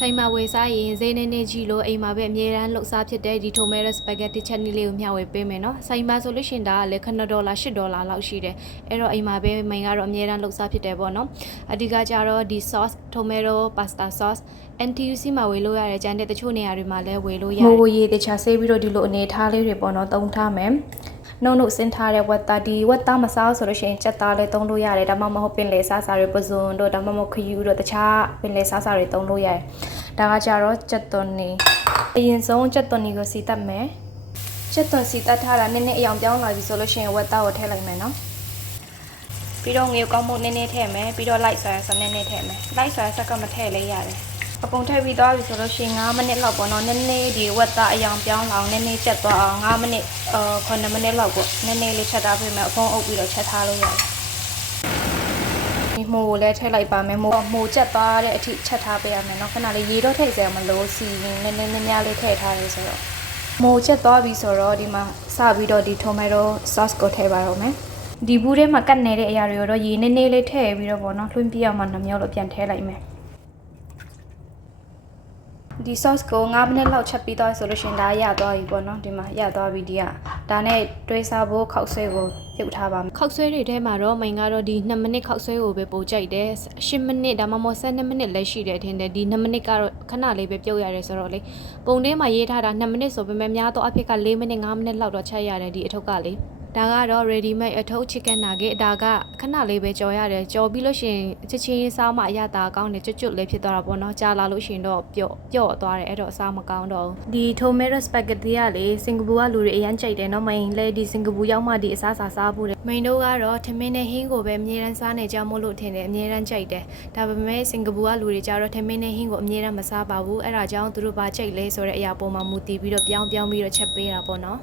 ဆိုင်မှာဝယ်စားရင်ဈေးနေနေကြီးလို့အိမ်မှာပဲအမြဲတမ်းလှုပ်စားဖြစ်တဲ့ဒီ tomato spaghetti chutney လေးကိုမျှဝေပေးမယ်နော်ဆိုင်မှာဆိုလို့ရှရင်ဒါကလည်း9ဒေါ်လာ10ဒေါ်လာလောက်ရှိတယ်အဲ့တော့အိမ်မှာပဲမိန်ကတော့အမြဲတမ်းလှုပ်စားဖြစ်တယ်ပေါ့နော်အဓိကကြတော့ဒီ sauce tomato pasta sauce NTUC မှာဝယ်လို့ရတယ်ကျန်တဲ့တချို့နေရာတွေမှာလည်းဝယ်လို့ရတယ်မိုးရေတခြားဆေးပြီးတော့ဒီလိုအနေထားလေးတွေပေါ့နော်တုံးထားမယ် နှုတ်နှုတ်စင်းထားတဲ့ဝက်သားဒီဝက်သားမစားဆိုလို့ရှိရင်ချက်သားလည်းသုံးလို့ရတယ်ဒါမှမဟုတ်ပင်လေစားစားတွေပဇွန်တို့ဒါမှမဟုတ်ခယူတို့တခြားပင်လေစားစားတွေသုံးလို့ရတယ်ဒါကကြတော့ချက်သွန်နေအရင်ဆုံးချက်သွန်နေကိုစီတက်မယ်ချက်သွန်စီတက်ထားတာနည်းနည်းအယောင်ပြောင်းလာပြီဆိုလို့ရှိရင်ဝက်သားကိုထည့်လိုက်မယ်နော်ပြီးတော့ငရုတ်ကောင်းမှုနည်းနည်းထည့်မယ်ပြီးတော့လိုက်ဆွဲဆွဲနည်းနည်းထည့်မယ်လိုက်ဆွဲဆက်ကမထည့်လေးရတယ် အကုန်ထည့်ပြီးသွားပြီဆိုလို့ရှိရင်9မိနစ်လောက်ပေါ့နော်နည်းနည်းဒီဝက်သားအယောင်ပြောင်းလာအောင်နည်းနည်းချက်သွားအောင်9မိနစ်အာ9မိနစ်လောက်ပေါ့နည်းနည်းလေးချက်ထားပေးမယ်အဖုံးအုပ်ပြီးတော့ချက်ထားလို့ရတယ်ဒီမိုးကိုလည်းထည့်လိုက်ပါမယ်မိုးမိုးချက်သွားတဲ့အထိချက်ထားပေးရမယ်เนาะခဏလေးရေတော့ထည့်စရာမလိုစီနည်းနည်းနည်းများလေးထည့်ထားရဆိုတော့မိုးချက်သွားပြီဆိုတော့ဒီမှာစပြီးတော့ဒီ tomato sauce ကိုထည့်ပါတော့မယ်ဒီဘူးထဲမှာကတ်နေတဲ့အရာတွေကိုတော့ရေနည်းနည်းလေးထည့်ပြီးတော့ပေါ့နော်လွှင့်ပြအောင်မှနှမျိုးလို့ပြန်ထည့်လိုက်မယ် ဒီ sauce ကို9မိနစ်လောက်ချက်ပြီးသွားဆိုလို့ရှရင်ဒါရသွားပြီပေါ့နော်ဒီမှာရသွားပြီဒီကဒါနဲ့တွေးစားဖို့ခောက်ဆွဲကိုပြုတ်ထားပါမယ်ခောက်ဆွဲတွေထဲမှာတော့မိန်ကတော့ဒီ2မိနစ်ခောက်ဆွဲကိုပဲပိုကြိုက်တယ်10မိနစ်ဒါမှမဟုတ်12မိနစ်လည်းရှိတယ်ထင်တယ်ဒီ2မိနစ်ကတော့ခဏလေးပဲပြုတ်ရတယ်ဆိုတော့လေပုံထဲမှာရေးထားတာ2မိနစ်ဆိုပေမဲ့များတော့အဖြစ်က4မိနစ်5မိနစ်လောက်တော့ချက်ရတယ်ဒီအထုပ်ကလေ ဒါကတော့ ready made အထုပ် chicken nugget ဒါကခဏလေးပဲကြော်ရတယ်ကြော်ပြီးလို့ရှိရင်ချက်ချင်းစားမှအရသာကောင်းတယ်ကျွတ်ကျွတ်လေးဖြစ်သွားတာပေါ့နော်ကြာလာလို့ရှိရင်တော့ပျော့ပျော့သွားတယ်အဲ့တော့အစားမကောင်းတော့ဘူးဒီ tomato spaghetti ကလေစင်ကာပူကလူတွေအရန်ကြိုက်တယ်နော်မိန်လဲဒီစင်ကာပူရောက်မှဒီအစားစားစားဖို့တယ်မိန်တို့ကတော့ထမင်းနဲ့ဟင်းကိုပဲအမြဲတမ်းစားနေကြမို့လို့ထင်တယ်အမြဲတမ်းကြိုက်တယ်ဒါပေမဲ့စင်ကာပူကလူတွေကြတော့ထမင်းနဲ့ဟင်းကိုအမြဲတမ်းမစားပါဘူးအဲ့ဒါကြောင့်သူတို့ဘာကြိုက်လဲဆိုတဲ့အရာပေါ်မှာမူတည်ပြီးတော့ပြောင်းပြောင်းပြီးတော့ချက်ပေးတာပေါ့နော်